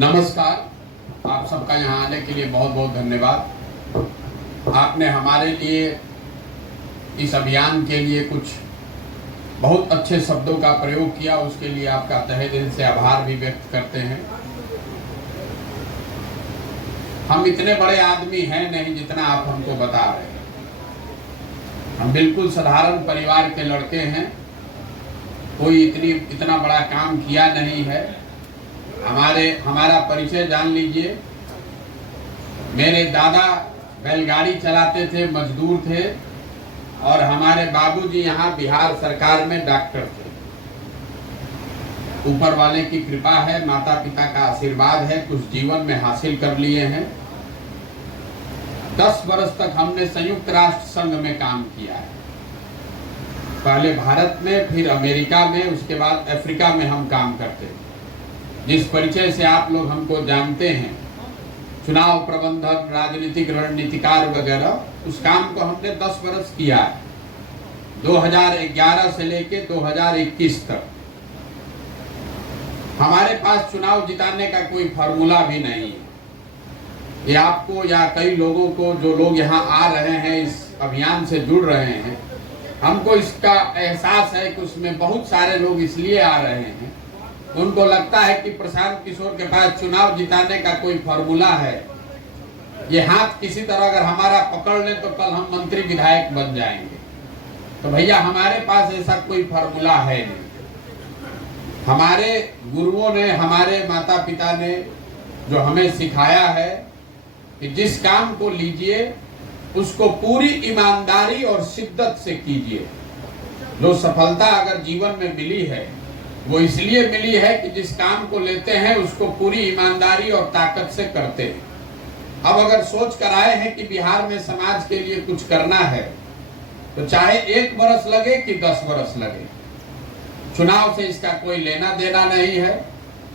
नमस्कार। आप सबका यहाँ आने के लिए बहुत बहुत धन्यवाद। आपने हमारे लिए इस अभियान के लिए कुछ बहुत अच्छे शब्दों का प्रयोग किया, उसके लिए आपका तहे दिल से आभार भी व्यक्त करते हैं। हम इतने बड़े आदमी हैं नहीं जितना आप हमको बता रहे हैं। हम बिल्कुल साधारण परिवार के लड़के हैं, कोई इतना बड़ा काम किया नहीं है। हमारा परिचय जान लीजिए। मेरे दादा बैलगाड़ी चलाते थे, मजदूर थे, और हमारे बाबूजी यहाँ बिहार सरकार में डॉक्टर थे। ऊपर वाले की कृपा है, माता पिता का आशीर्वाद है, कुछ जीवन में हासिल कर लिए हैं। 10 वर्ष तक हमने संयुक्त राष्ट्र संघ में काम किया है। पहले भारत में, फिर अमेरिका में, उसके बाद अफ्रीका में हम काम करते थे। जिस परिचय से आप लोग हमको जानते हैं, चुनाव प्रबंधन, राजनीतिक रणनीतिकार वगैरह, उस काम को हमने 10 वर्ष किया है। 2011 से लेके 2021 तक। हमारे पास चुनाव जिताने का कोई फार्मूला भी नहीं है। ये आपको या कई लोगों को, जो लोग यहाँ आ रहे हैं, इस अभियान से जुड़ रहे हैं, हमको इसका एहसास है कि उसमें बहुत सारे लोग इसलिए आ रहे हैं, उनको लगता है कि प्रशांत किशोर के पास चुनाव जिताने का कोई फार्मूला है। ये हाथ किसी तरह अगर हमारा पकड़ ले तो कल हम मंत्री विधायक बन जाएंगे। तो भैया, हमारे पास ऐसा कोई फार्मूला है नहीं। हमारे गुरुओं ने, हमारे माता पिता ने जो हमें सिखाया है कि जिस काम को लीजिए उसको पूरी ईमानदारी और शिद्दत से कीजिए। जो सफलता अगर जीवन में मिली है वो इसलिए मिली है कि जिस काम को लेते हैं उसको पूरी ईमानदारी और ताकत से करते हैं। अब अगर सोच कर आए हैं कि बिहार में समाज के लिए कुछ करना है, तो चाहे 1 वर्ष लगे कि 10 वर्ष लगे, चुनाव से इसका कोई लेना देना नहीं है।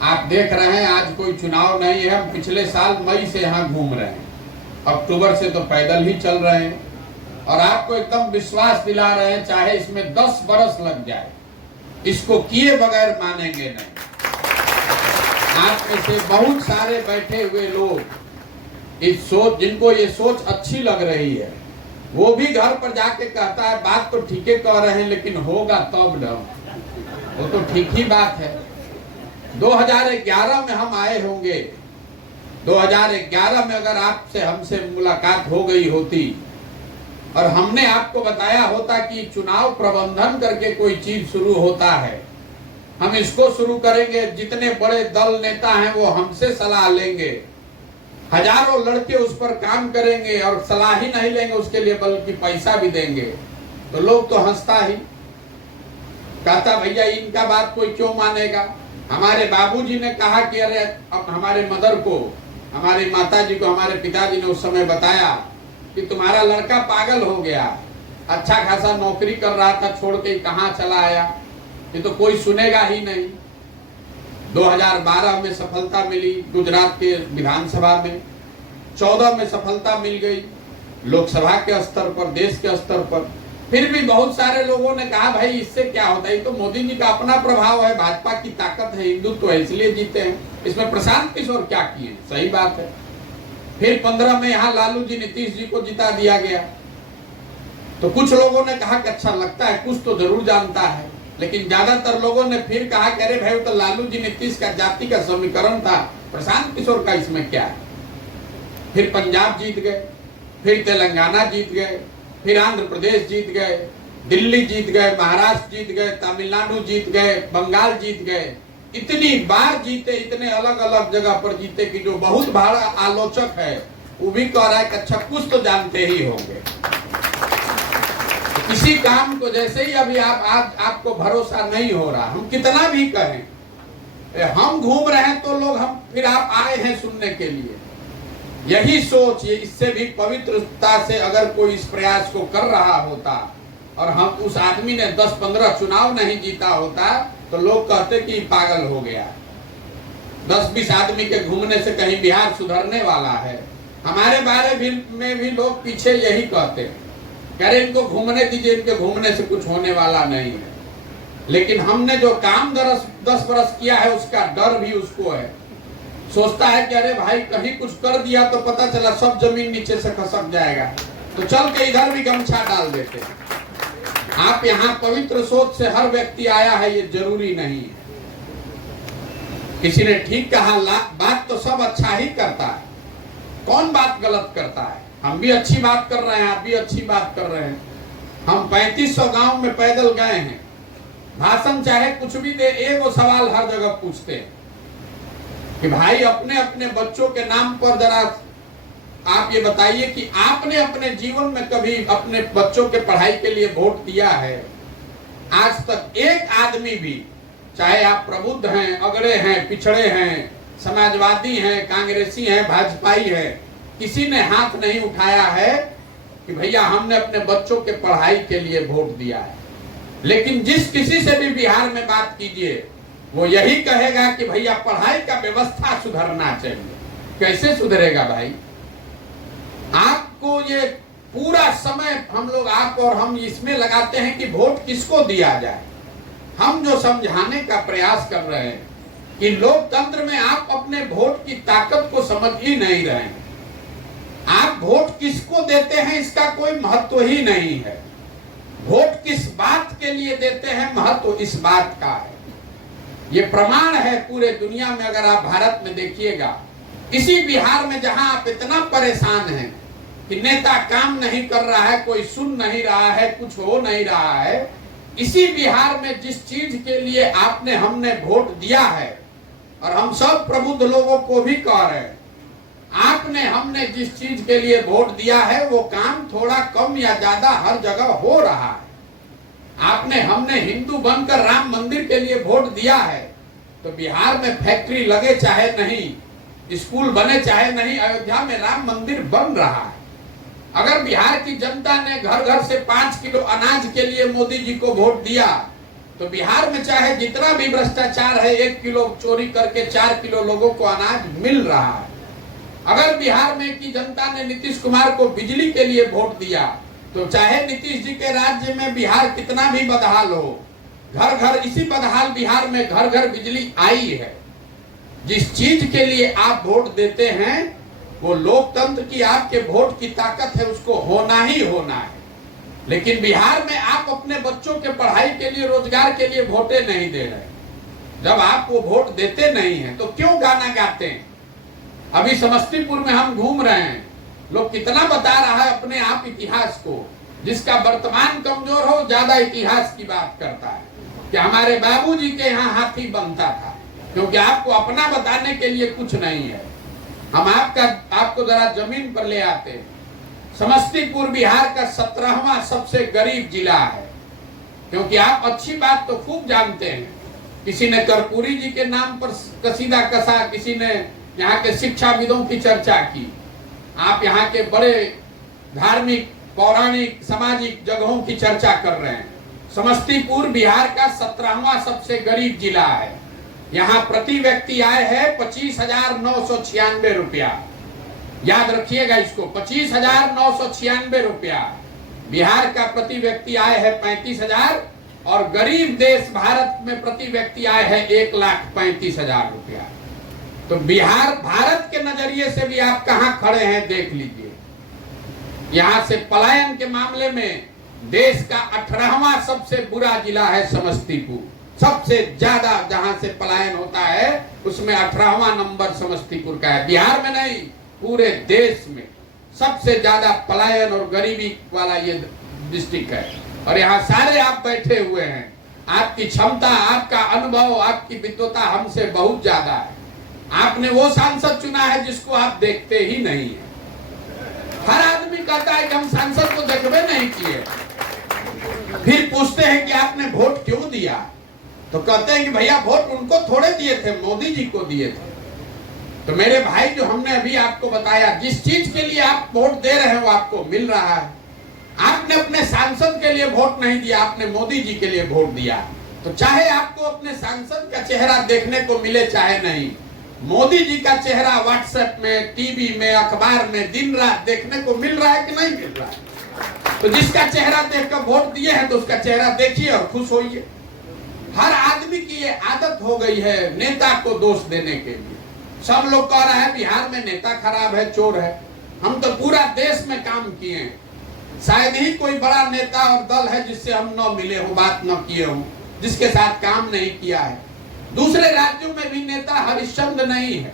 आप देख रहे हैं आज कोई चुनाव नहीं है। हम पिछले साल मई से यहाँ घूम रहे हैं, अक्टूबर से तो पैदल ही चल रहे हैं, और आपको एकदम विश्वास दिला रहे हैं चाहे इसमें 10 वर्ष लग जाए, इसको किए बगैर मानेंगे नहीं। आप में से बहुत सारे बैठे हुए लोग इस सोच, जिनको ये सोच अच्छी लग रही है, वो भी घर पर जाके कहता है बात तो ठीक है कह रहे हैं, लेकिन होगा तब न। वो तो ठीक ही बात है। 2011 में हम आए होंगे। 2011 में अगर आपसे हमसे मुलाकात हो गई होती और हमने आपको बताया होता कि चुनाव प्रबंधन करके कोई चीज शुरू होता है, हम इसको शुरू करेंगे, जितने बड़े दल नेता हैं वो हमसे सलाह लेंगे, हजारों लड़के उस पर काम करेंगे, और सलाह ही नहीं लेंगे उसके लिए बल्कि पैसा भी देंगे, तो लोग तो हंसता ही, कहता भैया इनका बात कोई क्यों मानेगा। हमारे बाबूजी ने कहा कि अरे, अब हमारे मदर को, हमारी माताजी को, हमारे पिताजी ने उस समय बताया कि तुम्हारा लड़का पागल हो गया, अच्छा खासा नौकरी कर रहा था, छोड़ के कहाँ चला आया, ये तो कोई सुनेगा ही नहीं। 2012 में सफलता मिली गुजरात के विधानसभा में, 14 में सफलता मिल गई लोकसभा के स्तर पर, देश के स्तर पर। फिर भी बहुत सारे लोगों ने कहा भाई इससे क्या होता है, ये तो मोदी जी का अपना प्रभाव है, भाजपा की ताकत है, हिंदुत्व है, इसलिए जीते हैं, इसमें प्रशांत किशोर क्या किए। सही बात है। फिर 15 में यहाँ लालू जी, नीतीश जी को जिता दिया गया, तो कुछ लोगों ने कहा कि अच्छा लगता है, कुछ तो जरूर जानता है, लेकिन ज्यादातर लोगों ने फिर कहा कि अरे भाई तो लालू जी नीतीश का जाति का समीकरण था, प्रशांत किशोर का इसमें क्या है। फिर पंजाब जीत गए, फिर तेलंगाना जीत गए, फिर आंध्र प्रदेश जीत गए, दिल्ली जीत गए, महाराष्ट्र जीत गए, तमिलनाडु जीत गए, बंगाल जीत गए। इतनी बार जीते, इतने अलग अलग जगह पर जीते कि जो बहुत बड़ा आलोचक है वो भी कह रहा है कि अच्छा कुछ तो जानते ही होंगे। किसी काम को जैसे ही अभी आपको भरोसा नहीं हो रहा, हम कितना भी कहें, हम घूम रहे हैं तो लोग, हम फिर आप आए हैं सुनने के लिए। यही सोच, ये इससे भी पवित्रता से अगर कोई इस प्रयास को कर रहा होता और हम उस आदमी ने 10-15 चुनाव नहीं जीता होता, तो लोग कहते कि पागल हो गया। 10-20 आदमी के घूमने से कहीं बिहार सुधरने वाला है। हमारे बारे में भी लोग पीछे यही कहते हैं, कह रहे इनको घूमने दीजिए, इनके घूमने से कुछ होने वाला नहीं है। लेकिन हमने जो काम 10 बरस किया है उसका डर भी उसको है सोचता है कि अरे भाई कहीं कुछ कर दिया तो पता चला सब जमीन नीचे से खसक जाएगा, तो चल के इधर भी गमछा डाल देते हैं। आप यहाँ पवित्र सोच से हर व्यक्ति आया है, ये जरूरी नहीं है। किसी ने ठीक कहा, बात तो सब अच्छा ही करता है, कौन बात गलत करता है? हम भी अच्छी बात कर रहे हैं, आप भी अच्छी बात कर रहे हैं। हम 3500 गांव में पैदल गए हैं, भाषण चाहे कुछ भी दे, एक सवाल हर जगह पूछते हैं कि भाई अपने अपने बच्चों के नाम पर जरा आप ये बताइए कि आपने अपने जीवन में कभी अपने बच्चों के पढ़ाई के लिए वोट दिया है? आज तक एक आदमी भी, चाहे आप प्रबुद्ध हैं, अगड़े हैं, पिछड़े हैं, समाजवादी हैं, कांग्रेसी हैं, भाजपाई हैं, किसी ने हाथ नहीं उठाया है कि भैया हमने अपने बच्चों के पढ़ाई के लिए वोट दिया है। लेकिन जिस किसी से भी बिहार में बात कीजिए, वो यही कहेगा कि भैया पढ़ाई का व्यवस्था सुधरना चाहिए। कैसे सुधरेगा भाई? आपको ये पूरा समय हम लोग, आप और हम इसमें लगाते हैं कि वोट किसको दिया जाए। हम जो समझाने का प्रयास कर रहे हैं कि लोकतंत्र में आप अपने वोट की ताकत को समझ ही नहीं रहे हैं। आप वोट किसको देते हैं इसका कोई महत्व ही नहीं है। वोट किस बात के लिए देते हैं, महत्व इस बात का है। ये प्रमाण है पूरे दुनिया में। अगर आप भारत में देखिएगा, इसी बिहार में जहां आप इतना परेशान हैं कि नेता काम नहीं कर रहा है, कोई सुन नहीं रहा है, कुछ हो नहीं रहा है, इसी बिहार में जिस चीज के लिए आपने हमने वोट दिया है, और हम सब प्रबुद्ध लोगों को भी कह रहे हैं, आपने हमने जिस चीज के लिए वोट दिया है वो काम थोड़ा कम या ज्यादा हर जगह हो रहा है। आपने हमने हिंदू बनकर राम मंदिर के लिए वोट दिया है, तो बिहार में फैक्ट्री लगे चाहे नहीं, स्कूल बने चाहे नहीं, अयोध्या में राम मंदिर बन रहा है। अगर बिहार की जनता ने घर घर से 5 किलो अनाज के लिए मोदी जी को वोट दिया, तो बिहार में चाहे जितना भी भ्रष्टाचार है, 1 किलो चोरी करके 4 किलो लोगों को अनाज मिल रहा है। अगर बिहार में की जनता ने नीतीश कुमार को बिजली के लिए वोट दिया, तो चाहे नीतीश जी के राज्य में बिहार कितना भी बदहाल हो, घर घर, इसी बदहाल बिहार में घर घर बिजली आई है। जिस चीज के लिए आप वोट देते हैं, वो लोकतंत्र की आपके वोट की ताकत है, उसको होना ही होना है। लेकिन बिहार में आप अपने बच्चों के पढ़ाई के लिए, रोजगार के लिए वोटे नहीं दे रहे। जब आप वो वोट देते नहीं हैं तो क्यों गाना गाते हैं? अभी समस्तीपुर में हम घूम रहे हैं, लोग कितना बता रहा है अपने आप इतिहास को। जिसका वर्तमान कमजोर हो, ज्यादा इतिहास की बात करता है कि हमारे बाबूजी के यहाँ हाथी बनता था, क्योंकि आपको अपना बताने के लिए कुछ नहीं है। हम आपको जरा जमीन पर ले आते हैं। समस्तीपुर बिहार का 17वां सबसे गरीब जिला है, क्योंकि आप अच्छी बात तो खूब जानते हैं। किसी ने कर्पूरी जी के नाम पर कसीदा कसा, किसी ने यहाँ के शिक्षाविदों की चर्चा की, आप यहाँ के बड़े धार्मिक, पौराणिक, सामाजिक जगहों की चर्चा कर रहे हैं। समस्तीपुर बिहार का 17वां सबसे गरीब जिला है। यहाँ प्रति व्यक्ति आय है 25,996 रुपया। याद रखिएगा इसको, 25,996 रुपया। बिहार का प्रति व्यक्ति आय है 35,000, और गरीब देश भारत में प्रति व्यक्ति आय है 1,35,000 रुपया। तो बिहार भारत के नजरिए से भी आप कहाँ खड़े हैं देख लीजिए। यहाँ से पलायन के मामले में देश का 18वां सबसे बुरा जिला है समस्तीपुर। सबसे ज्यादा जहां से पलायन होता है उसमें 18वां नंबर समस्तीपुर का है। बिहार में नहीं, पूरे देश में सबसे ज्यादा पलायन और गरीबी वाला ये डिस्ट्रिक्ट है। और यहाँ सारे आप बैठे हुए हैं, आपकी क्षमता, आपका अनुभव, आपकी विद्वता हमसे बहुत ज्यादा है। आपने वो सांसद चुना है जिसको आप देखते ही नहीं है। हर आदमी कहता है कि हम सांसद को देखबे नहीं किए, फिर पूछते हैं कि आपने वोट क्यों दिया, तो कहते हैं कि भैया वोट उनको थोड़े दिए थे, मोदी जी को दिए थे। तो मेरे भाई, जो हमने अभी आपको बताया, जिस चीज के लिए आप वोट दे रहे हैं वो आपको मिल रहा है। आपने अपने सांसद के लिए वोट नहीं दिया, आपने मोदी जी के लिए वोट दिया। तो चाहे आपको अपने सांसद का चेहरा देखने को मिले चाहे नहीं, मोदी जी का चेहरा व्हाट्सएप में, टीवी में, अखबार में दिन रात देखने को मिल रहा है कि नहीं मिल रहा है? तो जिसका चेहरा देखकर वोट दिए हैं तो उसका चेहरा देखिए और खुश होइए। हर आदमी की ये आदत हो गई है नेता को दोष देने के लिए। सब लोग कह रहे हैं बिहार में नेता खराब है, चोर है। हम तो पूरा देश में काम किए हैं, शायद ही कोई बड़ा नेता और दल है जिससे हम न मिले हो, बात न किए हो, जिसके साथ काम नहीं किया है। दूसरे राज्यों में भी नेता हरिश्चंद्र नहीं है,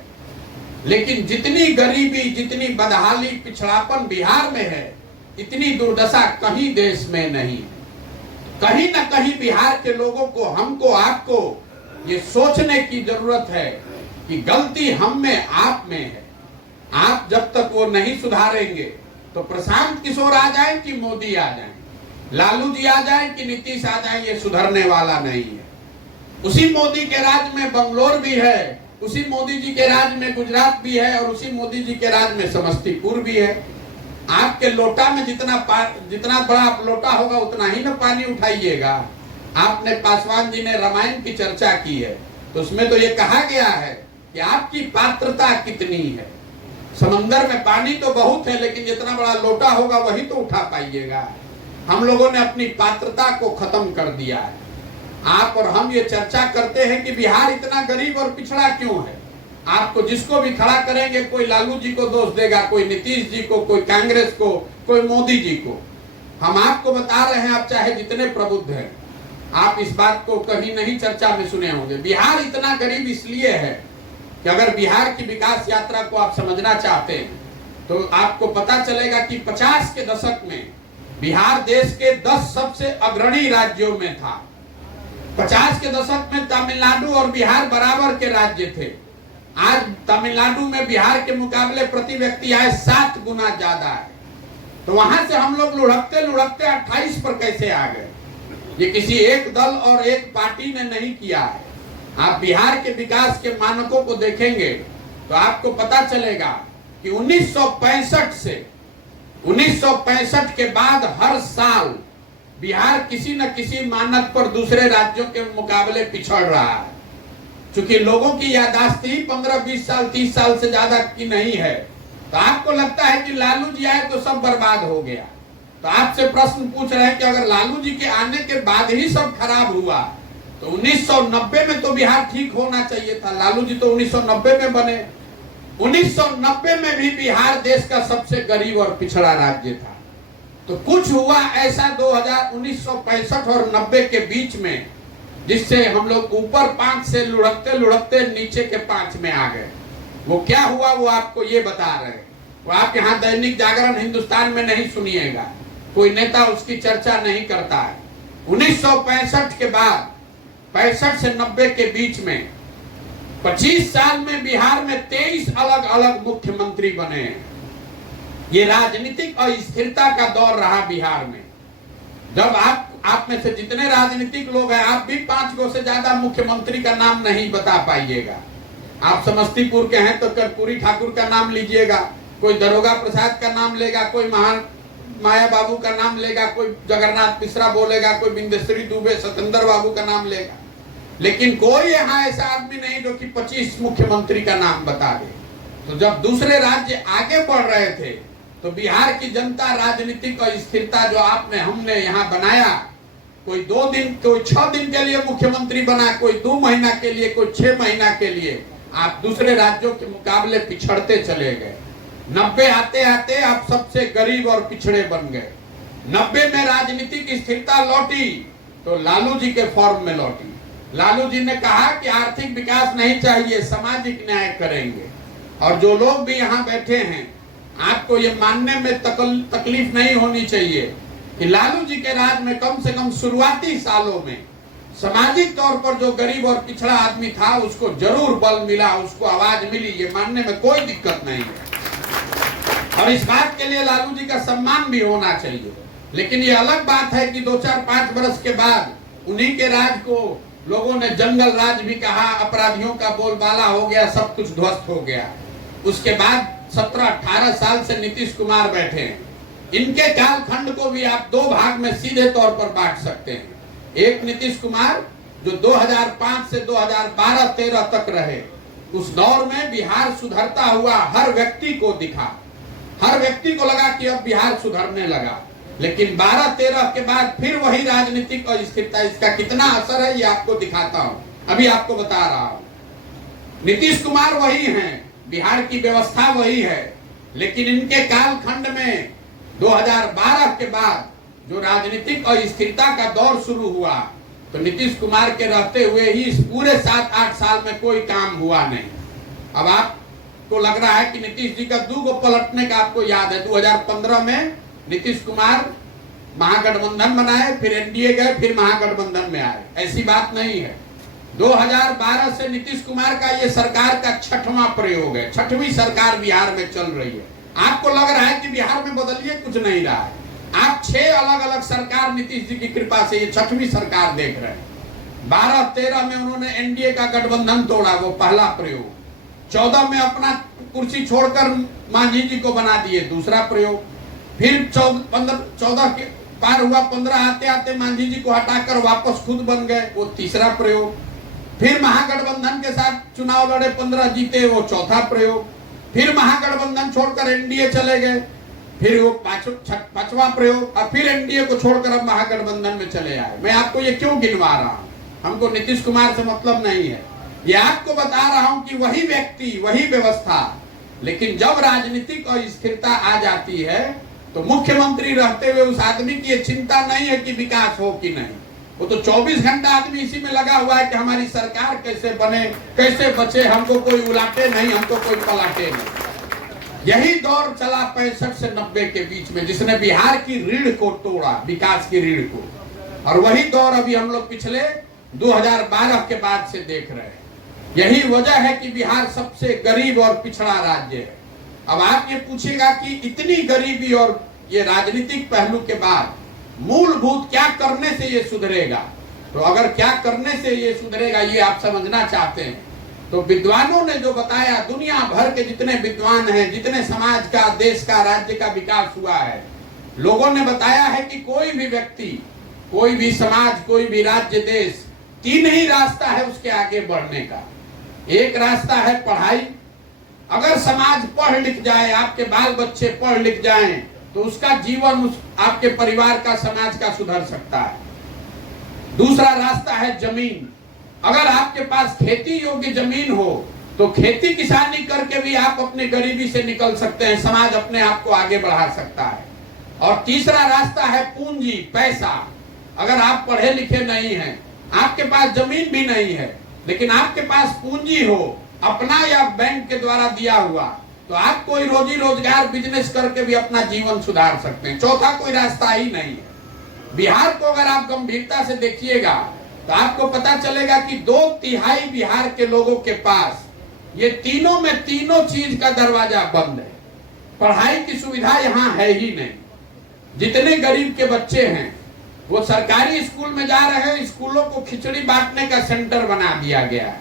लेकिन जितनी गरीबी, जितनी बदहाली, पिछड़ापन बिहार में है, इतनी दुर्दशा कहीं देश में नहीं है। कहीं न कहीं बिहार के लोगों को, हमको, आपको ये सोचने की जरूरत है कि गलती हम में, आप में है। आप जब तक वो नहीं सुधारेंगे तो प्रशांत किशोर आ जाए कि मोदी आ जाए, लालू जी आ जाए कि नीतीश आ जाए, ये सुधरने वाला नहीं है। उसी मोदी के राज में बंगलोर भी है, उसी मोदी जी के राज में गुजरात भी है, और उसी मोदी जी के राज में समस्तीपुर भी है। आपके लोटा में जितना बड़ा लोटा होगा उतना ही ना पानी उठाइएगा। आपने, पासवान जी ने रामायण की चर्चा की है, तो उसमें तो ये कहा गया है कि आपकी पात्रता कितनी है। समंदर में पानी तो बहुत है, लेकिन जितना बड़ा लोटा होगा वही तो उठा पाइएगा। हम लोगों ने अपनी पात्रता को खत्म कर दिया है। आप और हम ये चर्चा करते हैं कि बिहार इतना गरीब और पिछड़ा क्यों है। आपको जिसको भी खड़ा करेंगे, कोई लालू जी को दोष देगा, कोई नीतीश जी को, कोई कांग्रेस को, कोई मोदी जी को। हम आपको बता रहे हैं, आप चाहे जितने प्रबुद्ध हैं, आप इस बात को कहीं नहीं चर्चा में सुने होंगे। बिहार इतना गरीब इसलिए है कि अगर बिहार की विकास यात्रा को आप समझना चाहते हैं तो आपको पता चलेगा कि 50 के दशक में बिहार देश के 10 सबसे अग्रणी राज्यों में था। 50 के दशक में तमिलनाडु और बिहार बराबर के राज्य थे। आज तमिलनाडु में बिहार के मुकाबले प्रति व्यक्ति आय 7 गुना ज्यादा है। तो वहां से हम लोग लुढ़कते लुढ़कते 28 पर कैसे आ गए? ये किसी एक दल और एक पार्टी ने नहीं किया है। आप बिहार के विकास के मानकों को देखेंगे तो आपको पता चलेगा कि 1965 के बाद हर साल बिहार किसी न किसी मानक पर दूसरे राज्यों के मुकाबले पिछड़ रहा है। चूंकि लोगों की याददाश्त ही 15-20 साल, 30 साल से ज्यादा की नहीं है, तो आपको लगता है कि लालू जी आए तो सब बर्बाद हो गया। तो आपसे प्रश्न पूछ रहे हैं कि अगर लालू जी के आने के बाद ही सब खराब हुआ तो 1990 में तो बिहार ठीक होना चाहिए था। लालू जी तो 1990 में बने। 1990 में भी बिहार देश का सबसे गरीब और पिछड़ा राज्य था। तो कुछ हुआ ऐसा 1965 और 90 के बीच में, जिससे हम लोग ऊपर 5 से लुढ़कते लुढ़कते नीचे के 5 में आ गए। वो क्या हुआ वो आपको ये बता रहे हैं। वो आप यहाँ दैनिक जागरण, हिंदुस्तान में नहीं सुनिएगा, कोई नेता उसकी चर्चा नहीं करता है। 1965 के बाद 65 से 90 के बीच में 25 साल में बिहार में 23 अलग अलग मुख्यमंत्री बने हैं। ये राजनीतिक अस्थिरता का दौर रहा बिहार में। जब आप में से जितने राजनीतिक लोग हैं, आप भी 5 गो से ज्यादा मुख्यमंत्री का नाम नहीं बता पाइएगा। आप समस्तीपुर के हैं तो कर्पूरी ठाकुर का नाम लीजिएगा, कोई दरोगा प्रसाद का नाम लेगा, कोई महान माया बाबू का नाम लेगा, कोई जगन्नाथ मिश्रा बोलेगा, कोई बिंदेश्वरी दुबे, सतेंद्र बाबू का नाम लेगा, लेकिन कोई यहाँ ऐसा आदमी नहीं जो कि 25 मुख्यमंत्री का नाम बता दे। तो जब दूसरे राज्य आगे बढ़ रहे थे तो बिहार की जनता राजनीतिक अस्थिरता जो आपने, हमने यहाँ बनाया, कोई 2 दिन, कोई 6 दिन के लिए मुख्यमंत्री बना, कोई 2 महीना के लिए, कोई 6 महीना के लिए, आप दूसरे राज्यों के मुकाबले पिछड़ते चले गए। 90 आते आते आप सबसे गरीब और पिछड़े बन गए। 90 में राजनीतिक स्थिरता लौटी तो लालू जी के फॉर्म में लौटी। लालू जी ने कहा कि आर्थिक विकास नहीं चाहिए, सामाजिक न्याय करेंगे। और जो लोग भी यहाँ बैठे हैं, आपको ये मानने में तकलीफ नहीं होनी चाहिए कि लालू जी के राज में कम से कम शुरुआती सालों में सामाजिक तौर पर जो गरीब और पिछड़ा आदमी था उसको जरूर बल मिला, उसको आवाज मिली। ये मानने में कोई दिक्कत नहीं है और इस बात के लिए लालू जी का सम्मान भी होना चाहिए। लेकिन ये अलग बात है कि 2-4-5 बरस के बाद उन्हीं के राज को लोगों ने जंगल राज भी कहा, अपराधियों का बोलबाला हो गया, सब कुछ ध्वस्त हो गया। उसके बाद 17-18 साल से नीतीश कुमार बैठे हैं। इनके कालखंड को भी आप 2 भाग में सीधे तौर पर बांट सकते हैं। एक नीतीश कुमार जो 2005 से 2012-13 तक रहे, उस दौर में बिहार सुधरता हुआ हर व्यक्ति को दिखा, हर व्यक्ति को लगा कि अब बिहार सुधरने लगा। लेकिन 12-13 के बाद फिर वही राजनीतिक अस्थिरता, इसका कितना असर है ये आपको दिखाता हूं, अभी आपको बता रहा हूं। नीतीश कुमार वही हैं, बिहार की व्यवस्था वही है, लेकिन इनके कालखंड में 2012 के बाद जो राजनीतिक अस्थिरता का दौर शुरू हुआ, तो नीतीश कुमार के रहते हुए ही इस पूरे 7-8 साल में कोई काम हुआ नहीं। अब आपको लग रहा है कि नीतीश जी का दूगो पलटने का आपको याद है। 2015 में नीतीश कुमार महागठबंधन बनाए, फिर एनडीए गए, फिर महागठबंधन में आए। ऐसी बात नहीं है। 2012 से नीतीश कुमार का ये सरकार का 6वां प्रयोग है, 6वीं सरकार बिहार में चल रही है। आपको लग रहा है कि बिहार में बदलिए कुछ नहीं रहा है। आप 6 अलग अलग सरकार नीतीश जी की कृपा से ये 6वीं सरकार देख रहे हैं। 12-13 में उन्होंने एनडीए का गठबंधन तोड़ा, वो पहला प्रयोग। 14 में अपना कुर्सी छोड़कर मांझी जी को बना दिए, दूसरा प्रयोग। फिर 14 के पार हुआ, 15 आते आते मांझी जी को हटाकर वापस खुद बन गए, वो तीसरा प्रयोग। फिर महागठबंधन के साथ चुनाव लड़े, 15 जीते, वो चौथा प्रयोग। फिर महागठबंधन छोड़कर एनडीए चले गए, फिर वो 5वां प्रयोग। और फिर एनडीए को छोड़कर अब महागठबंधन में चले आए। मैं आपको ये क्यों गिनवा रहा हूं? हमको नीतीश कुमार से मतलब नहीं है, ये आपको बता रहा हूं कि वही व्यक्ति, वही व्यवस्था। लेकिन जब राजनीतिक अस्थिरता आ जाती है तो मुख्यमंत्री रहते हुए उस आदमी की ये चिंता नहीं है कि विकास हो कि नहीं। वो तो 24 घंटा आदमी इसी में लगा हुआ है कि हमारी सरकार कैसे बने, कैसे बचे, हमको कोई उलाटे नहीं, हमको कोई पलाटे नहीं। यही दौर चला 65 से 90 के बीच में, जिसने बिहार की रीढ़ को तोड़ा, विकास की रीढ़ को। और वही दौर अभी हम लोग पिछले 2012 के बाद से देख रहे हैं। यही वजह है कि बिहार सबसे गरीब और पिछड़ा राज्य है। अब आप ये पूछेगा कि इतनी गरीबी और ये राजनीतिक पहलू के बाद मूलभूत क्या करने से ये सुधरेगा, तो अगर क्या करने से ये सुधरेगा ये आप समझना चाहते हैं तो विद्वानों ने जो बताया, दुनिया भर के जितने विद्वान हैं, जितने समाज का, देश का, राज्य का विकास हुआ है, लोगों ने बताया है कि कोई भी व्यक्ति, कोई भी समाज, कोई भी राज्य, देश, 3 ही रास्ता है उसके आगे बढ़ने का। एक रास्ता है पढ़ाई। अगर समाज पढ़ लिख जाए, आपके बाल बच्चे पढ़ लिख जाएं, तो उसका जीवन, उस आपके परिवार का, समाज का सुधर सकता है। दूसरा रास्ता है जमीन। अगर आपके पास खेती योग्य जमीन हो तो खेती किसानी करके भी आप अपनी गरीबी से निकल सकते हैं, समाज अपने आप को आगे बढ़ा सकता है। और तीसरा रास्ता है पूंजी, पैसा। अगर आप पढ़े लिखे नहीं हैं, आपके पास जमीन भी नहीं है, लेकिन आपके पास पूंजी हो, अपना या बैंक के द्वारा दिया हुआ, तो आप कोई रोजी रोजगार, बिजनेस करके भी अपना जीवन सुधार सकते हैं। चौथा कोई रास्ता ही नहीं है। बिहार को अगर आप गंभीरता से देखिएगा तो आपको पता चलेगा कि 2/3 बिहार के लोगों के पास ये तीनों में तीनों चीज का दरवाजा बंद है। पढ़ाई की सुविधा यहाँ है ही नहीं। जितने गरीब के बच्चे हैं वो सरकारी स्कूल में जा रहे हैं, स्कूलों को खिचड़ी बांटने का सेंटर बना दिया गया है।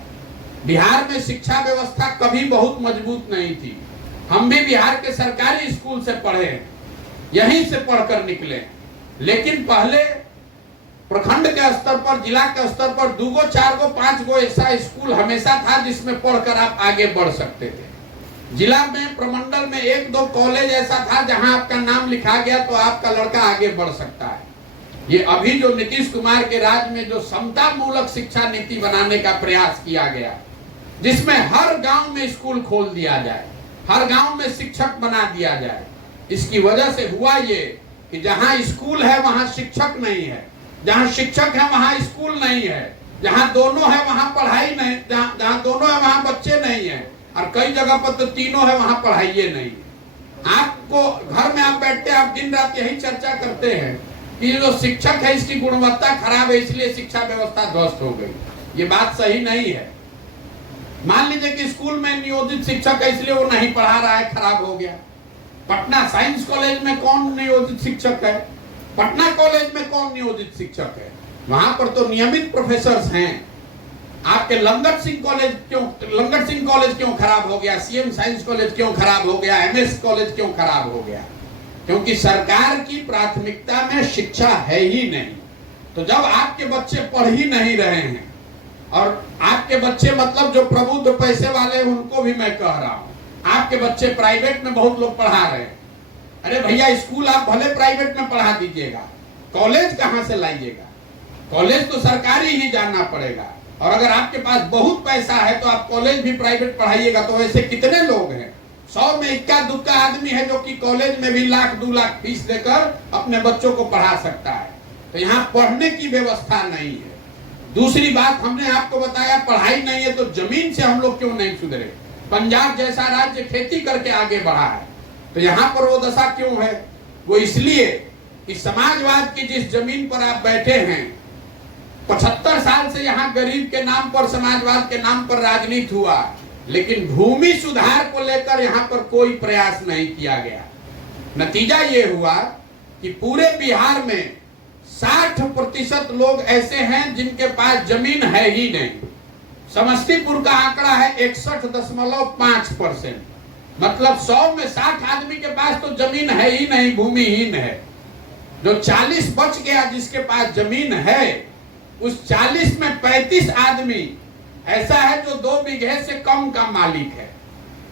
बिहार में शिक्षा व्यवस्था कभी बहुत मजबूत नहीं थी। हम भी बिहार के सरकारी स्कूल से पढ़े, यहीं से पढ़कर निकले। लेकिन पहले प्रखंड के स्तर पर, जिला के स्तर पर 2 गो, 4 गो, 5 गो ऐसा स्कूल हमेशा था जिसमें पढ़कर आप आगे बढ़ सकते थे। जिला में, प्रमंडल में 1-2 कॉलेज ऐसा था जहां आपका नाम लिखा गया तो आपका लड़का आगे बढ़ सकता है। ये अभी जो नीतीश कुमार के राज में जो समता मूलक शिक्षा नीति बनाने का प्रयास किया गया, जिसमें हर गांव में स्कूल खोल दिया जाए, हर गांव में शिक्षक बना दिया जाए, इसकी वजह से हुआ ये कि जहां स्कूल है वहां शिक्षक नहीं है, जहां शिक्षक है वहां स्कूल नहीं है, जहां दोनों है वहां पढ़ाई नहीं, जहां दोनों है वहां बच्चे नहीं है, और कई जगह पर तो तीनों है वहां पढ़ाई नहीं। आपको घर में आप बैठते, आप दिन रात यही चर्चा करते हैं कि जो शिक्षक है इसकी गुणवत्ता खराब है, इसलिए शिक्षा व्यवस्था ध्वस्त हो गई। ये बात सही नहीं है। मान लीजिए कि स्कूल में नियोजित शिक्षक है, इसलिए वो नहीं पढ़ा रहा है, खराब हो गया। पटना साइंस कॉलेज में कौन नियोजित शिक्षक है? पटना कॉलेज में कौन नियोजित शिक्षक है? वहां पर तो नियमित प्रोफेसर्स हैं। आपके लंगट सिंह कॉलेज क्यों खराब हो गया? सीएम साइंस कॉलेज क्यों खराब हो गया? एमएस कॉलेज क्यों खराब हो गया? क्योंकि सरकार की प्राथमिकता में शिक्षा है ही नहीं। तो जब आपके बच्चे पढ़ ही नहीं रहे हैं, और आपके बच्चे मतलब जो प्रबुद्ध पैसे वाले हैं उनको भी मैं कह रहा हूं, आपके बच्चे प्राइवेट में बहुत लोग पढ़ा रहे हैं। अरे भैया, स्कूल आप भले प्राइवेट में पढ़ा दीजिएगा, कॉलेज कहां से लाइएगा? कॉलेज तो सरकारी ही जाना पड़ेगा। और अगर आपके पास बहुत पैसा है तो आप कॉलेज भी प्राइवेट पढ़ाइएगा। तो ऐसे कितने लोग हैं, 100 में इक्का दुक्का आदमी है जो कि कॉलेज में भी 1-2 लाख फीस देकर अपने बच्चों को पढ़ा सकता है। तो यहाँ पढ़ने की व्यवस्था नहीं है। दूसरी बात, हमने आपको बताया पढ़ाई नहीं है तो जमीन से हम लोग क्यों नहीं सुधरे। पंजाब जैसा राज्य खेती करके आगे बढ़ा है, तो यहाँ पर वो दशा क्यों है? वो इसलिए कि समाजवाद की जिस जमीन पर आप बैठे हैं, 75 साल से यहाँ गरीब के नाम पर, समाजवाद के नाम पर राजनीति हुआ, लेकिन भूमि सुधार को लेकर यहाँ पर कोई प्रयास नहीं किया गया। नतीजा ये हुआ कि पूरे बिहार में 60% लोग ऐसे हैं जिनके पास जमीन है ही नहीं। समस्तीपुर का आंकड़ा है 61.5%, मतलब 100 में 60 आदमी के पास तो जमीन है ही नहीं, भूमिहीन है। जो 40 बच गया जिसके पास जमीन है, उस 40 में 35 आदमी ऐसा है जो 2 बीघे से कम का मालिक है।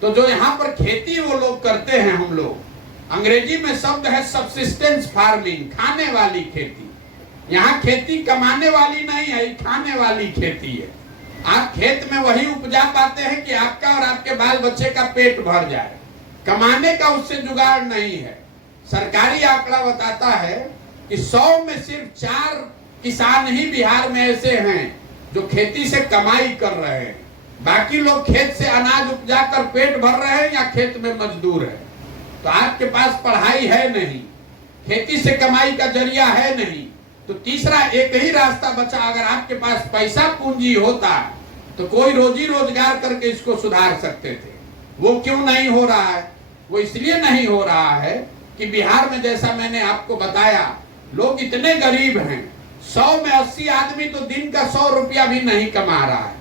तो जो यहाँ पर खेती वो लोग करते हैं, हम लोग, अंग्रेजी में शब्द है सब्सिस्टेंस फार्मिंग, खाने वाली खेती। यहाँ खेती कमाने वाली नहीं है, खाने वाली खेती है। आप खेत में वही उपजा पाते हैं कि आपका और आपके बाल बच्चे का पेट भर जाए, कमाने का उससे जुगाड़ नहीं है। सरकारी आंकड़ा बताता है कि 100 में सिर्फ 4 किसान ही बिहार में ऐसे हैं जो खेती से कमाई कर रहे हैं। बाकी लोग खेत से अनाज उपजा कर पेट भर रहे हैं या खेत में मजदूर है। तो आपके पास पढ़ाई है नहीं, खेती से कमाई का जरिया है नहीं, तो तीसरा एक ही रास्ता बचा। अगर आपके पास पैसा पूंजी होता तो कोई रोजी रोजगार करके इसको सुधार सकते थे। वो क्यों नहीं हो रहा है? वो इसलिए नहीं हो रहा है कि बिहार में, जैसा मैंने आपको बताया, लोग इतने गरीब हैं, 100 में 80 आदमी तो दिन का 100 रुपया भी नहीं कमा रहा है।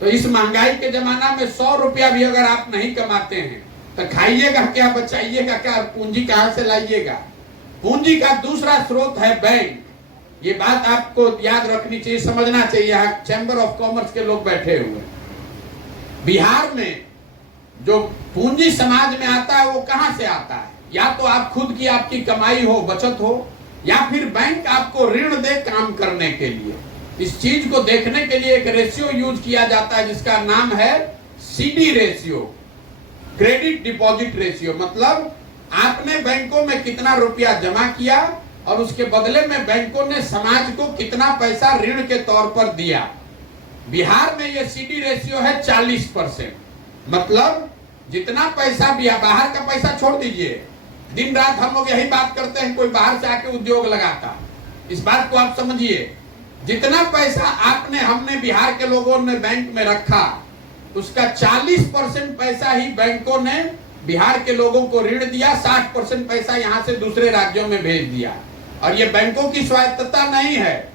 तो इस महंगाई के जमाना में 100 रुपया भी अगर आप नहीं कमाते हैं तो खाइएगा क्या, बचाइएगा क्या, पूंजी कहां से लाइएगा? पूंजी का दूसरा स्रोत है बैंक। ये बात आपको याद रखनी चाहिए, समझना चाहिए। यहाँ चैम्बर ऑफ कॉमर्स के लोग बैठे हुए हैं। बिहार में जो पूंजी समाज में आता है वो कहां से आता है? या तो आप खुद की आपकी कमाई हो, बचत हो, या फिर बैंक आपको ऋण दे काम करने के लिए। इस चीज को देखने के लिए एक रेशियो यूज किया जाता है जिसका नाम है CD ratio, credit deposit ratio. मतलब आपने बैंकों में कितना रुपया जमा किया और उसके बदले में बैंकों ने समाज को कितना पैसा ऋण के तौर पर दिया। बिहार में ये सीडी रेशियो है 40%। मतलब जितना पैसा भी, बाहर का पैसा छोड़ दीजिए, दिन रात हम लोग यही बात करते हैं, कोई बाहर से आके उद्योग लगाता। इस बात को आप समझिए, जितना पैसा हमने बिहार के लोगों ने बैंक में रखा, उसका 40% पैसा ही बैंकों ने बिहार के लोगों को ऋण दिया, 60% पैसा यहाँ से दूसरे राज्यों में भेज दिया। और ये बैंकों की स्वायत्तता नहीं है,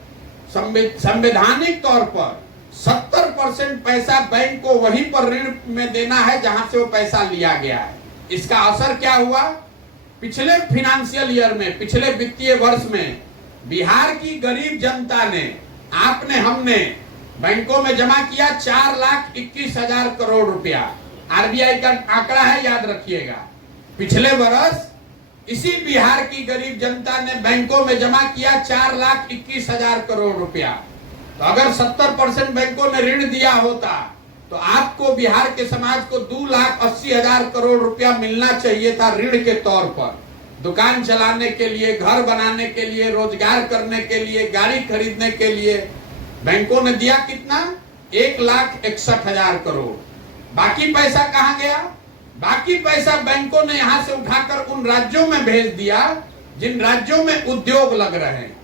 संवैधानिक तौर पर 70% पैसा बैंक को वहीं पर ऋण में देना है जहां से वो पैसा लिया गया है। इसका असर क्या हुआ? पिछले फाइनेंशियल ईयर में, पिछले वित्तीय वर्ष में बिहार की गरीब जनता ने, आपने, हमने बैंकों में जमा किया 4,21,000 करोड़ रुपया। आरबीआई का आंकड़ा है, याद रखिएगा। पिछले वर्ष इसी बिहार की गरीब जनता ने बैंकों में जमा किया 4,21,000 करोड़ रुपया। तो अगर 70% बैंकों ने ऋण दिया होता तो आपको, बिहार के समाज को 2,80,000 करोड़ रुपया मिलना चाहिए था ऋण के तौर पर। दुकान चलाने के लिए, घर बनाने के लिए, रोजगार करने के लिए, गाड़ी खरीदने के लिए। बैंकों ने दिया कितना? 1,61,000 करोड़। बाकी पैसा कहां गया? बाकी पैसा बैंकों ने यहां से उठाकर उन राज्यों में भेज दिया जिन राज्यों में उद्योग लग रहे हैं।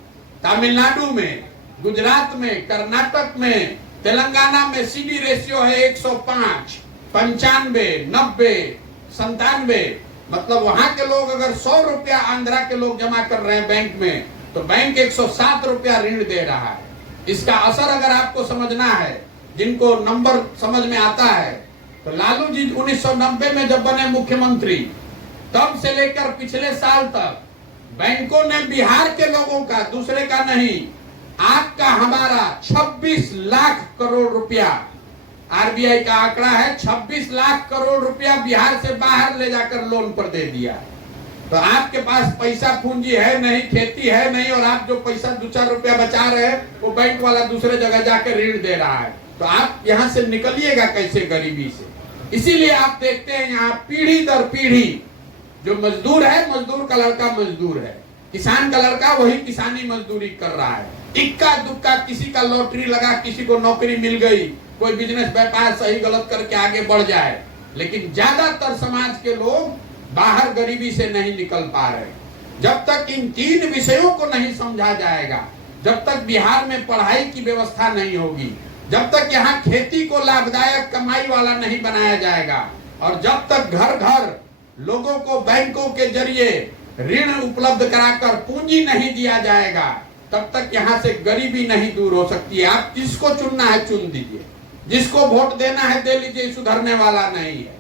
तमिलनाडु में, गुजरात में, कर्नाटक में, तेलंगाना में सीडी रेशियो है 105, 95, 90, 97। मतलब वहां के लोग अगर 100 रुपया आंध्रा के लोग जमा कर रहे हैं बैंक में, तो बैंक 107 रुपया ऋण दे रहा है। इसका असर अगर आपको समझना है, जिनको नंबर समझ में आता है, तो लालू जी 1990 में जब बने मुख्यमंत्री, तब से लेकर पिछले साल तक बैंकों ने बिहार के लोगों का, दूसरे का नहीं, आपका, हमारा 26 लाख करोड़ रुपया, आरबीआई का आंकड़ा है, 26 लाख करोड़ रुपया बिहार से बाहर ले जाकर लोन पर दे दिया। तो आपके पास पैसा पूंजी है नहीं, खेती है नहीं, और आप जो पैसा 2-4 रुपया बचा रहे हैं वो बैंक वाला दूसरे जगह जाकर ऋण दे रहा है, तो आप यहाँ से निकलिएगा कैसे गरीबी से। इसीलिए आप देखते हैं यहाँ पीढ़ी दर पीढ़ी जो मजदूर है, मजदूर का लड़का मजदूर है, किसान का लड़का वही किसानी मजदूरी कर रहा है। इक्का दुक्का किसी का लॉटरी लगा, किसी को नौकरी मिल गई, कोई बिजनेस व्यापार सही गलत करके आगे बढ़ जाए, लेकिन ज्यादातर समाज के लोग बाहर गरीबी से नहीं निकल पा रहे। जब तक इन 3 विषयों को नहीं समझा जाएगा, जब तक बिहार में पढ़ाई की व्यवस्था नहीं होगी, जब तक यहाँ खेती को लाभदायक कमाई वाला नहीं बनाया जाएगा, और जब तक घर घर लोगों को बैंकों के जरिए ऋण उपलब्ध कराकर पूंजी नहीं दिया जाएगा, तब तक यहाँ से गरीबी नहीं दूर हो सकती है। आप जिसको चुनना है चुन दीजिए, जिसको वोट देना है दे लीजिए, सुधरने वाला नहीं है।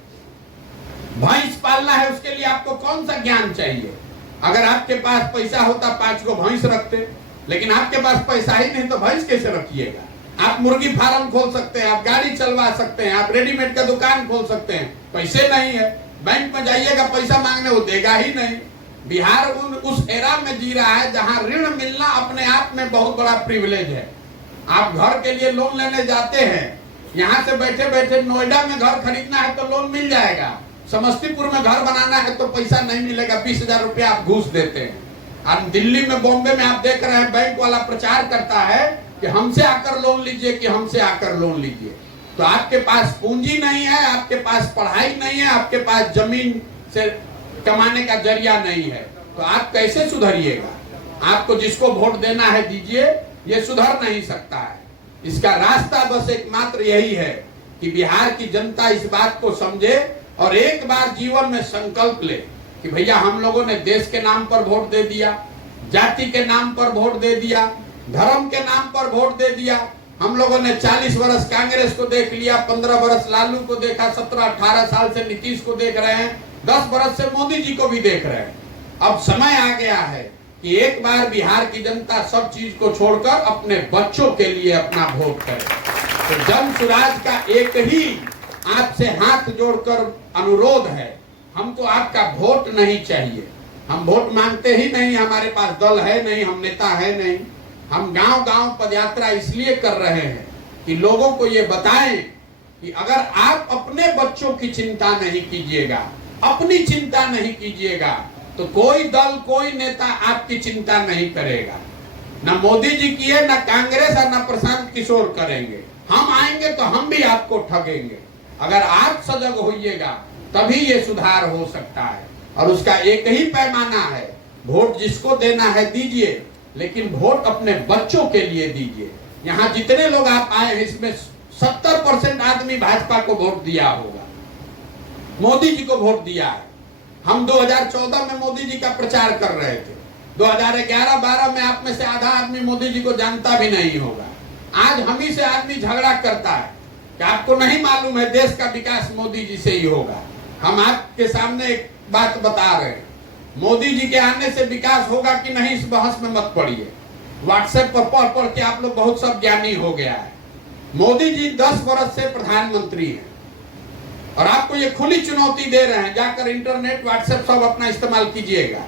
भैंस पालना है उसके लिए आपको कौन सा ज्ञान चाहिए? अगर आपके पास पैसा होता 5 को भैंस रखते, लेकिन आपके पास पैसा ही नहीं तो भैंस कैसे रखिएगा? आप मुर्गी फार्म खोल सकते हैं, आप गाड़ी चलवा सकते हैं, आप रेडीमेड का दुकान खोल सकते हैं, पैसे नहीं है। बैंक में जाइएगा पैसा मांगने, वो देगा ही नहीं। बिहार उस एरा में जी रहा है जहां ऋण मिलना अपने आप में बहुत बड़ा प्रिविलेज है। आप घर के लिए लोन लेने जाते हैं, यहाँ से बैठे बैठे नोएडा में घर खरीदना है तो लोन मिल जाएगा, समस्तीपुर में घर बनाना है तो पैसा नहीं मिलेगा, 20,000 रुपया आप घूस देते हैं। और दिल्ली में, बॉम्बे में आप देख रहे हैं बैंक वाला प्रचार करता है कि हमसे आकर लोन लीजिए, कि हमसे आकर लोन लीजिए। तो आपके पास पूंजी नहीं है, आपके पास पढ़ाई नहीं है, आपके पास जमीन से कमाने का जरिया नहीं है, तो आप कैसे सुधरिएगा? आपको जिसको वोट देना है दीजिए, ये सुधर नहीं सकता है। इसका रास्ता बस एकमात्र यही है कि बिहार की जनता इस बात को समझे और एक बार जीवन में संकल्प ले कि भैया हम लोगों ने देश के नाम पर वोट दे दिया, जाति के नाम पर वोट दे दिया, धर्म के नाम पर वोट दे दिया। हम लोगों ने 40 वर्ष कांग्रेस को देख लिया, 15 वर्ष लालू को देखा, 17-18 साल से नीतीश को देख रहे हैं, 10 वर्ष से मोदी जी को भी देख रहे हैं। अब समय आ गया है कि एक बार बिहार की जनता सब चीज को छोड़कर अपने बच्चों के लिए अपना वोट करे। तो जन सुराज का एक ही आपसे हाथ जोड़कर अनुरोध है, हमको आपका वोट नहीं चाहिए। हम वोट मांगते ही नहीं, हमारे पास दल है नहीं, हम नेता है नहीं। हम गांव गांव पदयात्रा इसलिए कर रहे हैं कि लोगों को ये बताएं कि अगर आप अपने बच्चों की चिंता नहीं कीजिएगा, अपनी चिंता नहीं कीजिएगा, तो कोई दल, कोई नेता आपकी चिंता नहीं करेगा। न मोदी जी की है, न कांग्रेस और न प्रशांत किशोर करेंगे। हम आएंगे तो हम भी आपको ठगेंगे। अगर आप सजग होइएगा तभी ये सुधार हो सकता है, और उसका एक ही पैमाना है, वोट जिसको देना है दीजिए, लेकिन वोट अपने बच्चों के लिए दीजिए। यहाँ जितने लोग आप आए हैं इसमें 70% आदमी भाजपा को वोट दिया होगा, मोदी जी को वोट दिया है। हम 2014 में मोदी जी का प्रचार कर रहे थे, 2011-12 में आप में से आधा आदमी मोदी जी को जानता भी नहीं होगा। आज हम ही से आदमी झगड़ा करता है कि आपको नहीं मालूम है देश का विकास मोदी जी से ही होगा। हम आपके सामने एक बात बता रहे हैं, मोदी जी के आने से विकास होगा कि नहीं, इस बहस में मत पड़िए। व्हाट्सएप पर पढ़ पढ़ के आप लोग बहुत सब ज्ञानी हो गया है। मोदी जी 10 वर्ष से प्रधानमंत्री हैं और आपको ये खुली चुनौती दे रहे हैं, जाकर इंटरनेट, व्हाट्सएप सब अपना इस्तेमाल कीजिएगा।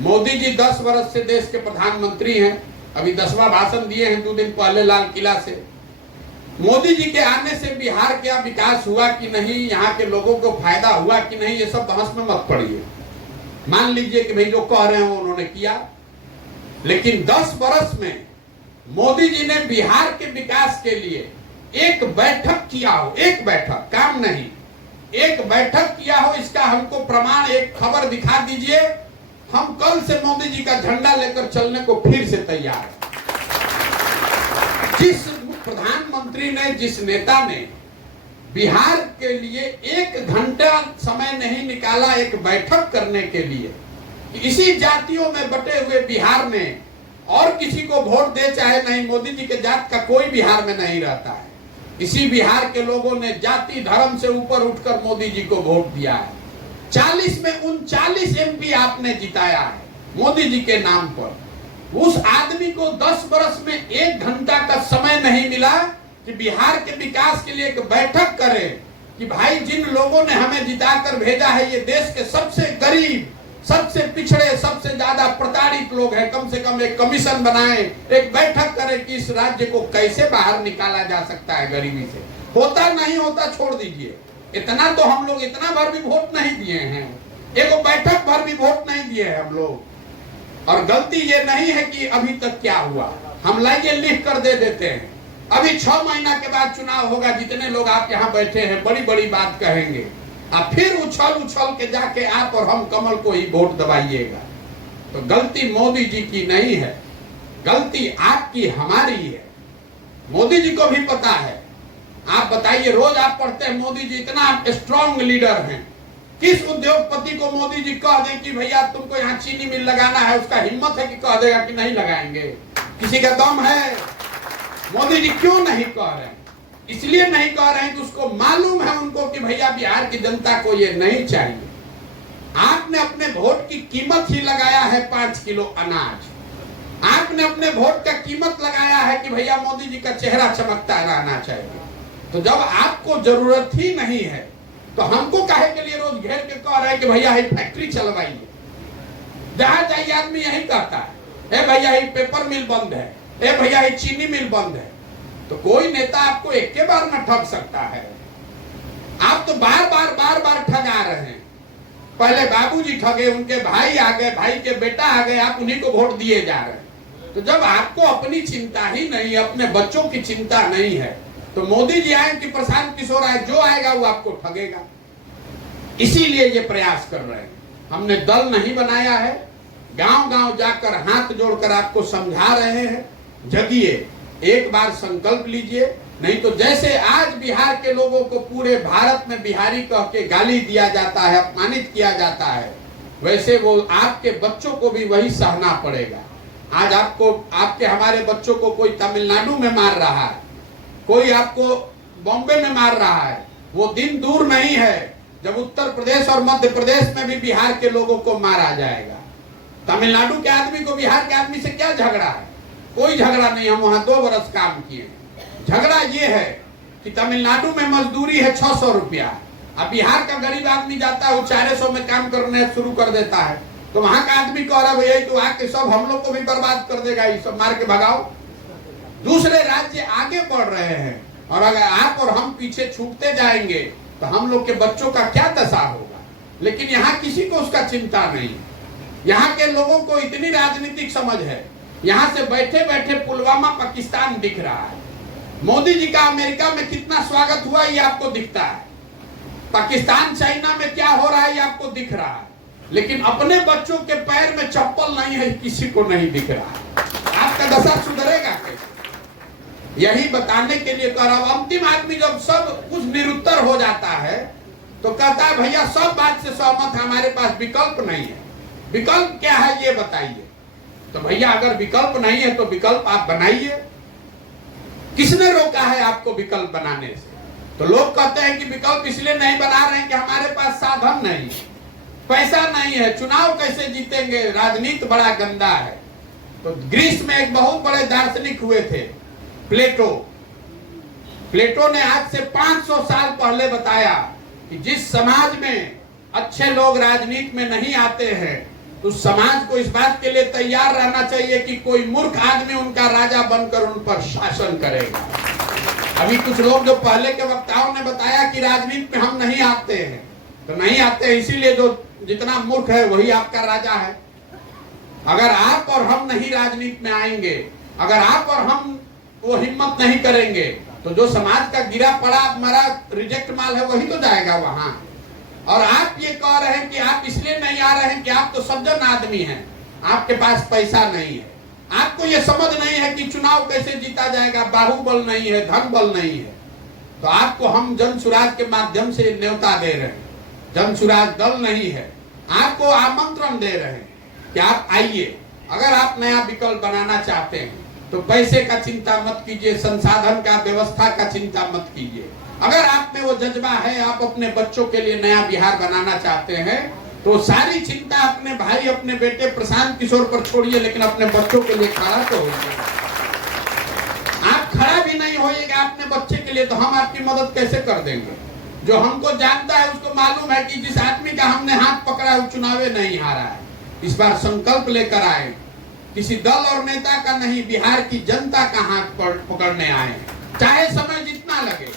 मोदी जी 10 वर्ष से देश के प्रधानमंत्री हैं, अभी 10वां भाषण दिए हैं 2 दिन पहले लाल किला से। मोदी जी के आने से बिहार का विकास हुआ कि नहीं, यहाँ के लोगों को फायदा हुआ कि नहीं, ये सब बहस में मत पड़िए। मान लीजिए कि भाई जो कह रहे हैं वो उन्होंने किया, लेकिन 10 वर्ष में मोदी जी ने बिहार के विकास के लिए एक बैठक किया हो, एक बैठक, काम नहीं, एक बैठक किया हो, इसका हमको प्रमाण, एक खबर दिखा दीजिए। हम कल से मोदी जी का झंडा लेकर चलने को फिर से तैयार हैं। जिस प्रधानमंत्री ने, जिस नेता ने बिहार के लिए 1 घंटा समय नहीं निकाला एक बैठक करने के लिए, इसी जातियों में बटे हुए बिहार में और किसी को वोट दे चाहे नहीं, मोदी जी के जात का कोई बिहार में नहीं रहता है। इसी बिहार के लोगों ने जाति धर्म से ऊपर उठकर मोदी जी को वोट दिया है। 40 में 39 MP आपने जिताया है मोदी जी के नाम पर। उस आदमी को 10 वर्ष में 1 घंटा का समय नहीं मिला कि बिहार के विकास के लिए एक बैठक करे कि भाई जिन लोगों ने हमें जिताकर भेजा है, ये देश के सबसे गरीब, सबसे पिछड़े, सबसे ज्यादा प्रताड़ित लोग हैं, कम से कम एक कमीशन बनाए, एक बैठक करें कि इस राज्य को कैसे बाहर निकाला जा सकता है गरीबी से। होता नहीं होता छोड़ दीजिए, इतना तो हम लोग इतना भर भी वोट नहीं दिए हैं, एक बैठक भर भी वोट नहीं दिए हैं हम लोग। और गलती ये नहीं है कि अभी तक क्या हुआ, हम लाइए लिख कर दे देते हैं। अभी 6 महीना के बाद चुनाव होगा, जितने लोग आप यहाँ बैठे हैं बड़ी बड़ी बात कहेंगे, आप फिर उछल उछल के जाके आप और हम कमल को ही वोट दबाइएगा। तो गलती मोदी जी की नहीं है, गलती आपकी हमारी है। मोदी जी को भी पता है। आप बताइए, रोज आप पढ़ते हैं मोदी जी इतना स्ट्रॉन्ग लीडर हैं, किस उद्योगपति को मोदी जी कह दें कि भैया तुमको यहाँ चीनी मिल लगाना है, उसका हिम्मत है कि कह देगा कि नहीं लगाएंगे? किसी का दम है? मोदी जी क्यों नहीं कह रहे हैं? इसलिए नहीं कह रहे हैं कि उसको मालूम है उनको कि भैया बिहार की जनता को ये नहीं चाहिए। आपने अपने वोट की कीमत ही लगाया है 5 किलो अनाज, आपने अपने वोट का कीमत लगाया है कि भैया मोदी जी का चेहरा चमकता रहना चाहिए। तो जब आपको जरूरत ही नहीं है तो हमको काहे के लिए रोज घेर के कह रहे हैं कि भैया ये फैक्ट्री चलवाइए? जहां जाइए आदमी यही कहता है, ए भैया ये पेपर मिल बंद है, ए भैया ये चीनी मिल बंद है। तो कोई नेता आपको एक के बार में ठग सकता है? आप तो बार बार ठगा रहे हैं। पहले बाबूजी ठगे, उनके भाई आ गए, भाई के बेटा आ गए, आप उन्हीं को वोट दिए जा रहे हैं। तो जब आपको अपनी चिंता ही नहीं, अपने बच्चों की चिंता नहीं है, तो मोदी जी आए कि प्रशांत किशोर आए, जो आएगा वो आपको ठगेगा। इसीलिए ये प्रयास कर रहे हैं। हमने दल नहीं बनाया है, गांव गांव जाकर हाथ जोड़कर आपको समझा रहे हैं, जगिए, एक बार संकल्प लीजिए। नहीं तो जैसे आज बिहार के लोगों को पूरे भारत में बिहारी कह के गाली दिया जाता है, अपमानित किया जाता है, वैसे वो आपके बच्चों को भी वही सहना पड़ेगा। आज आपको, आपके हमारे बच्चों को कोई तमिलनाडु में मार रहा है, कोई आपको बॉम्बे में मार रहा है, वो दिन दूर नहीं है जब उत्तर प्रदेश और मध्य प्रदेश में भी बिहार के लोगों को मारा जाएगा। तमिलनाडु के आदमी को बिहार के आदमी से क्या झगड़ा है? कोई झगड़ा नहीं। हम वहां 2 बरस काम किए। झगड़ा ये है कि तमिलनाडु में मजदूरी है 600 रुपया, अब बिहार का गरीब आदमी जाता है वो 400 में काम करने शुरू कर देता है। तो वहां का आदमी कह रहा है भैया तो आके सब हम लोग को भी बर्बाद कर देगा, ये सब मार के भगाओ। दूसरे राज्य आगे बढ़ रहे हैं और अगर आप और हम पीछे छूटते जाएंगे तो हम लोग के बच्चों का क्या दशा होगा? लेकिन यहाँ किसी को उसका चिंता नहीं। यहाँ के लोगों को इतनी राजनीतिक समझ है, यहाँ से बैठे बैठे पुलवामा पाकिस्तान दिख रहा है। मोदी जी का अमेरिका में कितना स्वागत हुआ ये आपको दिखता है, पाकिस्तान चाइना में क्या हो रहा है ये आपको दिख रहा है, लेकिन अपने बच्चों के पैर में चप्पल नहीं है किसी को नहीं दिख रहा। आपका दशा सुधरेगा कैसे? यही बताने के लिए कह रहा हूं। अंतिम आदमी जब सब कुछ निरुत्तर हो जाता है तो कहता है भैया सब बात से सहमत, हमारे पास विकल्प नहीं है। विकल्प क्या है ये बताइए? तो भैया अगर विकल्प नहीं है तो विकल्प आप बनाइए। किसने रोका है आपको विकल्प बनाने से? तो लोग कहते हैं कि विकल्प इसलिए नहीं बना रहे हैं कि हमारे पास साधन नहीं, पैसा नहीं है, चुनाव कैसे जीतेंगे, राजनीति बड़ा गंदा है। तो ग्रीस में एक बहुत बड़े दार्शनिक हुए थे, प्लेटो। प्लेटो ने आज से 500 साल पहले बताया कि जिस समाज में अच्छे लोग राजनीति में नहीं आते हैं तो समाज को इस बात के लिए तैयार रहना चाहिए कि कोई मूर्ख आदमी उनका राजा बनकर उन पर शासन करेगा। अभी कुछ लोग जो पहले के वक्ताओं ने बताया कि राजनीति में हम नहीं आते हैं, तो नहीं आते हैं इसीलिए जो जितना मूर्ख है वही आपका राजा है। अगर आप और हम नहीं राजनीति में आएंगे, अगर आप और हम वो हिम्मत नहीं करेंगे, तो जो समाज का गिरा पड़ा मरा रिजेक्ट माल है वही तो जाएगा वहां। और आप ये कह रहे हैं कि आप इसलिए नहीं आ रहे हैं कि आप तो सज्जन आदमी हैं, आपके पास पैसा नहीं है, आपको ये समझ नहीं है कि चुनाव कैसे जीता जाएगा, बाहुबल नहीं है, धन बल नहीं है। तो आपको हम जन सुराज के माध्यम से न्योता दे रहे हैं, जन सुराज दल नहीं है, आपको आमंत्रण दे रहे हैं कि आप आइए। अगर आप नया विकल्प बनाना चाहते हैं तो पैसे का चिंता मत कीजिए, संसाधन का, व्यवस्था का चिंता मत कीजिए। अगर आप में वो जज्बा है, आप अपने बच्चों के लिए नया बिहार बनाना चाहते हैं, तो सारी चिंता अपने भाई, अपने बेटे प्रशांत किशोर पर छोड़िए, लेकिन अपने बच्चों के लिए खड़ा तो होइए। आप खड़ा भी नहीं होइएगा अपने बच्चे के लिए तो हम आपकी मदद कैसे कर देंगे? जो हमको जानता है उसको मालूम है कि जिस आदमी का हमने हाथ पकड़ा है वो चुनावे नहीं हारा है। इस बार संकल्प लेकर आए, किसी दल और नेता का नहीं, बिहार की जनता का हाथ पकड़ने आए, चाहे समय जितना लगे।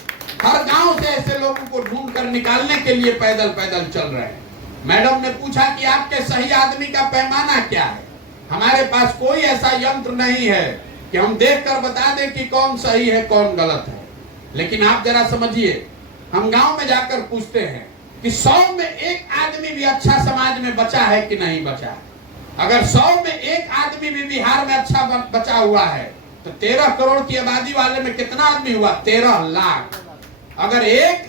हर गांव से ऐसे लोगों को ढूंढ कर निकालने के लिए पैदल पैदल चल रहे हैं। मैडम ने पूछा कि आपके सही आदमी का पैमाना क्या है। हमारे पास कोई ऐसा यंत्र नहीं है कि हम देखकर बता दें कि कौन सही है कौन गलत है। लेकिन आप जरा समझिए, हम गांव में जाकर पूछते हैं कि 100 में एक आदमी भी अच्छा समाज में बचा है कि नहीं बचा है। अगर 100 में एक आदमी भी बिहार में अच्छा बचा हुआ है तो 13 करोड़ की आबादी वाले में कितना आदमी हुआ? 13 लाख। अगर 1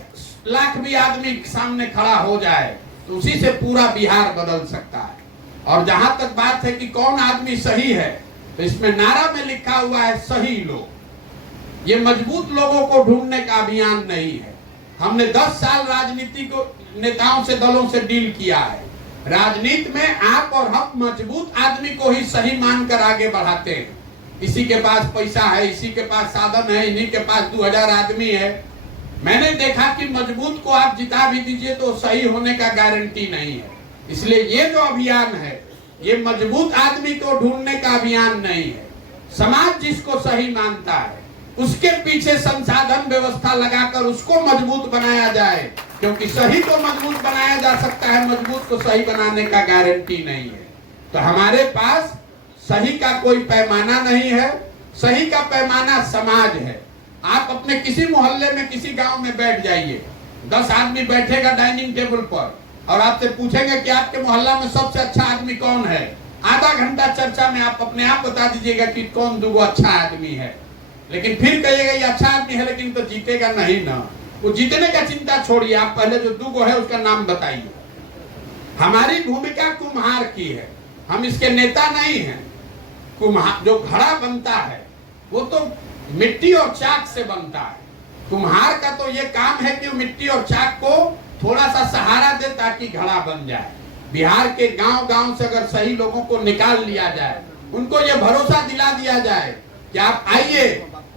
लाख भी आदमी सामने खड़ा हो जाए तो उसी से पूरा बिहार बदल सकता है। और जहां तक बात है कि कौन आदमी सही है, तो इसमें नारा में लिखा हुआ है सही लोग। ये मजबूत लोगों को ढूंढने का अभियान नहीं है। हमने 10 साल राजनीति को नेताओं से, दलों से डील किया है। राजनीति में आप और हम मजबूत आदमी को ही सही मानकर आगे बढ़ाते हैं। इसी के पास पैसा है, इसी के पास साधन है, इन्हीं के पास 2000 आदमी है। मैंने देखा कि मजबूत को आप जिता भी दीजिए तो सही होने का गारंटी नहीं है। इसलिए ये जो अभियान है, ये मजबूत आदमी को ढूंढने का अभियान नहीं है। समाज जिसको सही मानता है उसके पीछे संसाधन व्यवस्था लगाकर उसको मजबूत बनाया जाए, क्योंकि सही को मजबूत बनाया जा सकता है, मजबूत को सही बनाने का गारंटी नहीं है। तो हमारे पास सही का कोई पैमाना नहीं है। सही का पैमाना समाज है। आप अपने किसी मोहल्ले में, किसी गांव में बैठ जाइए, 10 आदमी बैठेगा डाइनिंग टेबल पर और आपसे पूछेंगे कि आपके मोहल्ला में सबसे अच्छा आदमी कौन है। आधा घंटा चर्चा में आप अपने आप बता दीजिएगा कि कौन 2 अच्छा आदमी है। लेकिन फिर कहिएगा ये अच्छा आदमी है लेकिन तो जीतेगा नहीं ना। वो जीतने का चिंता छोड़िए, आप पहले जो 2 है उसका नाम बताइए। हमारी भूमिका कुम्हार की है, हम इसके नेता नहीं हैं। कुम्हार जो घड़ा बनता है वो तो मिट्टी और चाक से बनता है। कुम्हार का तो ये काम है कि वो मिट्टी और चाक को थोड़ा सा सहारा दे ताकि घड़ा बन जाए। बिहार के गांव गांव से अगर सही लोगों को निकाल लिया जाए, उनको ये भरोसा दिला दिया जाए कि आप आइए,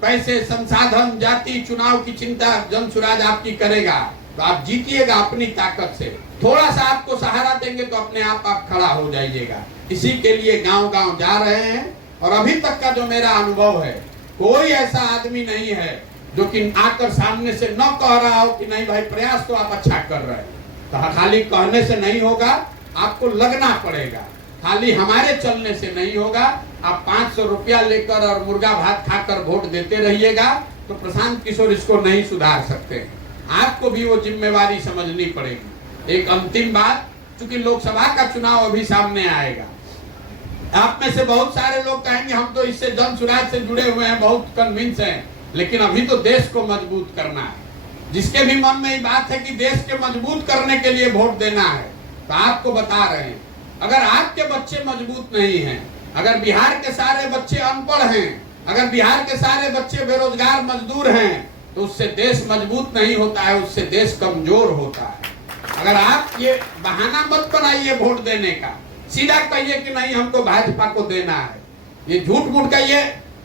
पैसे, संसाधन, जाति, चुनाव की चिंता जनसुराज आपकी करेगा, तो आप जीतिएगा अपनी ताकत से। थोड़ा सा आपको सहारा देंगे तो अपने आप खड़ा हो जाइएगा। इसी के लिए गांव गांव जा रहे हैं। और अभी तक का जो मेरा अनुभव है, कोई ऐसा आदमी नहीं है जो कि आकर सामने से न कह रहा हो कि नहीं भाई प्रयास तो आप अच्छा कर रहे हैं। तो खाली कहने से नहीं होगा, आपको लगना पड़ेगा। खाली हमारे चलने से नहीं होगा। आप 500 रुपया लेकर और मुर्गा भात खाकर वोट देते रहिएगा तो प्रशांत किशोर इसको नहीं सुधार सकते हैं। आपको भी वो जिम्मेवारी समझनी पड़ेगी। एक अंतिम बात, चूंकि लोकसभा का चुनाव अभी सामने आएगा, आप में से बहुत सारे लोग कहेंगे हम तो इससे जनसुराज से जुड़े हुए हैं, बहुत कन्विंस हैं, लेकिन अभी तो देश को मजबूत करना है। जिसके भी मन में ये बात है कि देश के मजबूत करने के लिए वोट देना है, तो आपको बता रहे हैं, अगर आपके बच्चे मजबूत नहीं हैं, अगर बिहार के सारे बच्चे अनपढ़ हैं, अगर बिहार के सारे बच्चे बेरोजगार मजदूर हैं, तो उससे देश मजबूत नहीं होता है, उससे देश कमजोर होता है। अगर आप ये बहाना मत बनाइए वोट देने का, सीधा कहिए कि नहीं हमको भाजपा को देना है। ये झूठ मूठ कहिए,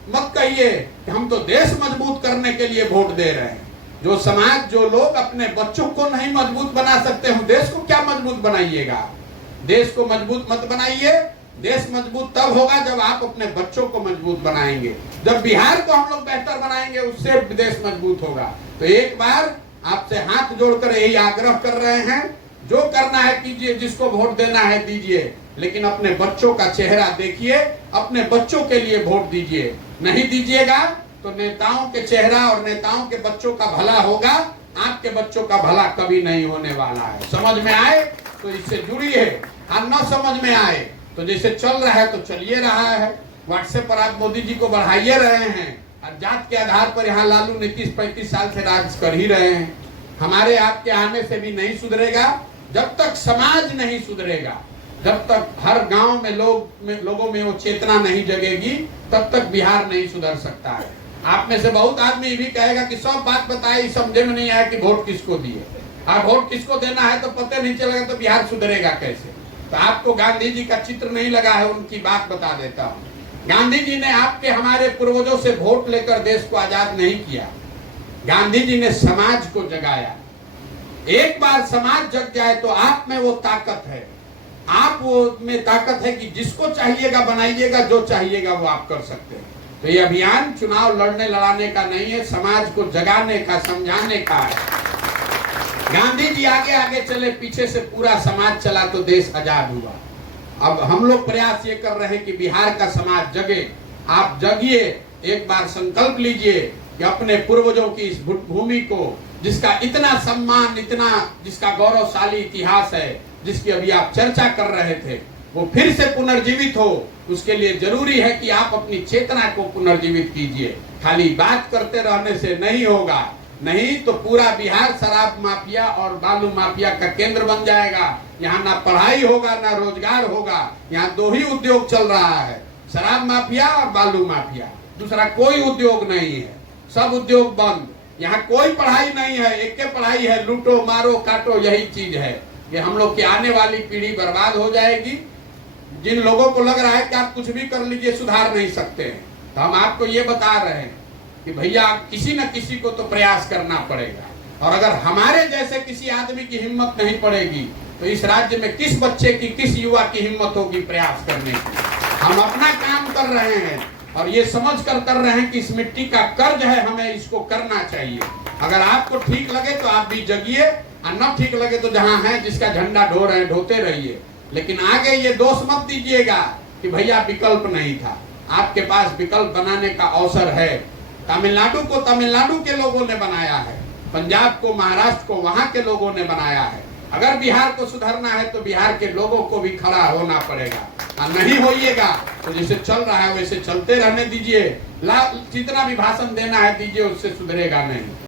मत कहिए कि हम तो देश मजबूत करने के लिए वोट दे रहे हैं। जो समाज, जो लोग अपने बच्चों को नहीं मजबूत बना सकते, हम देश को क्या मजबूत बनाइएगा। देश को मजबूत मत बनाइए। देश मजबूत तब होगा जब आप अपने बच्चों को मजबूत बनाएंगे। जब बिहार को हम लोग बेहतर बनाएंगे, उससे देश मजबूत होगा। तो एक बार आपसे हाथ जोड़कर यही आग्रह कर रहे हैं, जो करना है कीजिए, जिसको वोट देना है दीजिए, लेकिन अपने बच्चों का चेहरा देखिए, अपने बच्चों के लिए वोट दीजिए। नहीं दीजिएगा तो नेताओं के चेहरा और नेताओं के बच्चों का भला होगा, आपके बच्चों का भला कभी नहीं होने वाला है। समझ में आए तो इससे जुड़िए, और न समझ में आए तो जैसे चल रहा है तो चलिए रहा है। व्हाट्सएप पर आप मोदी जी को बढ़ाइए रहे हैं, और जात के आधार पर यहाँ लालू नीतीश 35 साल से राज कर ही रहे हैं। हमारे आपके आने से भी नहीं सुधरेगा। जब तक समाज नहीं सुधरेगा, जब तक हर गांव में लोगों में वो चेतना नहीं जगेगी, तब तक बिहार नहीं सुधर सकता है। आप में से बहुत आदमी भी कहेगा कि सब बात बताई, समझे में नहीं आया कि वोट किसको दिए। और वोट किसको देना है तो पता नहीं चलेगा तो बिहार सुधरेगा कैसे। तो आपको गांधी जी का चित्र नहीं लगा है, उनकी बात बता देता हूँ। गांधी जी ने आपके हमारे पूर्वजों से वोट लेकर देश को आजाद नहीं किया। गांधी जी ने समाज को जगाया। एक बार समाज जग जाए तो आप में वो ताकत है। आप वो में ताकत है कि जिसको चाहिएगा बनाइएगा, जो चाहिएगा वो आप कर सकते हैं। तो ये अभियान चुनाव लड़ने लड़ाने का नहीं है, समाज को जगाने का, समझाने का है। गांधी जी आगे आगे चले, पीछे से पूरा समाज चला तो देश आजाद हुआ। अब हम लोग प्रयास ये कर रहे हैं कि बिहार का समाज जगे। आप जगिए, एक बार संकल्प लीजिए कि अपने पूर्वजों की इस भूमि को, जिसका इतना सम्मान, इतना जिसका गौरवशाली इतिहास है, जिसकी अभी आप चर्चा कर रहे थे, वो फिर से पुनर्जीवित हो। उसके लिए जरूरी है कि आप अपनी चेतना को पुनर्जीवित कीजिए। खाली बात करते रहने से नहीं होगा, नहीं तो पूरा बिहार शराब माफिया और बालू माफिया का केंद्र बन जाएगा। यहाँ ना पढ़ाई होगा, ना रोजगार होगा। यहाँ दो ही उद्योग चल रहा है, शराब माफिया और बालू माफिया। दूसरा कोई उद्योग नहीं है, सब उद्योग बंद। यहाँ कोई पढ़ाई नहीं है, एक के पढ़ाई है, लूटो मारो काटो, यही चीज है। कि हम लोग की आने वाली पीढ़ी बर्बाद हो जाएगी। जिन लोगों को लग रहा है कि आप कुछ भी कर लीजिए, सुधार नहीं सकते हैं, तो हम आपको ये बता रहे हैं कि भैया किसी न किसी को तो प्रयास करना पड़ेगा। और अगर हमारे जैसे किसी आदमी की हिम्मत नहीं पड़ेगी तो इस राज्य में किस बच्चे की, किस युवा की हिम्मत होगी प्रयास करने की। हम अपना काम कर रहे हैं और ये समझ कर रहे हैं कि इस मिट्टी का कर्ज है, हमें इसको करना चाहिए। अगर आपको ठीक लगे तो आप भी जगिए, और न ठीक लगे तो जहां है जिसका झंडा ढो रहे हैं ढोते रहिए। लेकिन आगे ये दोष मत दीजिएगा कि भैया विकल्प नहीं था। आपके पास विकल्प बनाने का अवसर है। तमिलनाडु को तमिलनाडु के लोगों ने बनाया है, पंजाब को, महाराष्ट्र को वहां के लोगों ने बनाया है। अगर बिहार को सुधारना है तो बिहार के लोगों को भी खड़ा होना पड़ेगा। और नहीं होइएगा तो जैसे चल रहा है वैसे चलते रहने दीजिए। जितना भी भाषण देना है दीजिए, उससे सुधरेगा नहीं।